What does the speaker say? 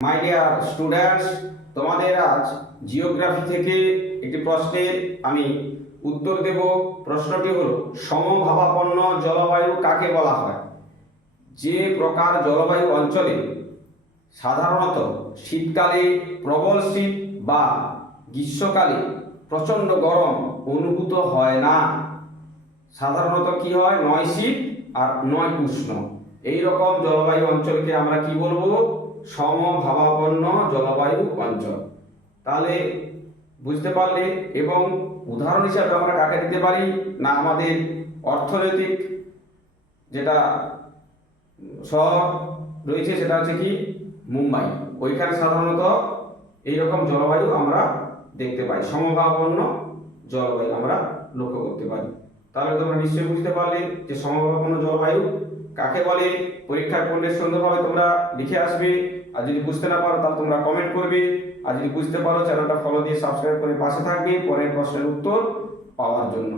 My dear students তোমাদের আজ geography থেকে একটি প্রশ্নের আমি উত্তর দেব। প্রশ্নটি হলো, সমভাবাপন্ন জলবায়ু কাকে বলা হয়? যে প্রকার জলবায়ু অঞ্চলে সাধারণত শীতকালে প্রবল শীত বা গ্রীষ্মকালে প্রচণ্ড গরম অনুভূত হয় না। সাধারণত কি হয়? নয় শীত আর নয় উষ্ণ। এই রকম জলবায়ু অঞ্চলকে আমরা কি বলব? সমভাবাপন্ন জলবায়ু অঞ্চল। তাহলে বুঝতে পারলে এবং উদাহরণ হিসাবে আমরা কাকে দিতে পারি? না আমাদের অর্থনৈতিক যেটা শহর রয়েছে সেটা হচ্ছে কি? মুম্বাই। ওইখানে সাধারণত এইরকম জলবায়ু আমরা দেখতে পাই। সমভাবাপন্ন জলবায়ু আমরা লক্ষ্য করতে পারি। তাহলে তোমরা নিশ্চয়ই বুঝতে পারলে যে সমভাবাপন্ন জলবায়ু কাকে বলে, পরীক্ষার করলে সুন্দরভাবে তোমরা লিখে আসবে, আর যদি বুঝতে না পারো তাহলে তোমরা কমেন্ট করবে, আর যদি বুঝতে পারো চ্যানেলটা ফলো দিয়ে সাবস্ক্রাইব করে পাশে থাকবে, পরের প্রশ্নের উত্তর পাওয়ার জন্য।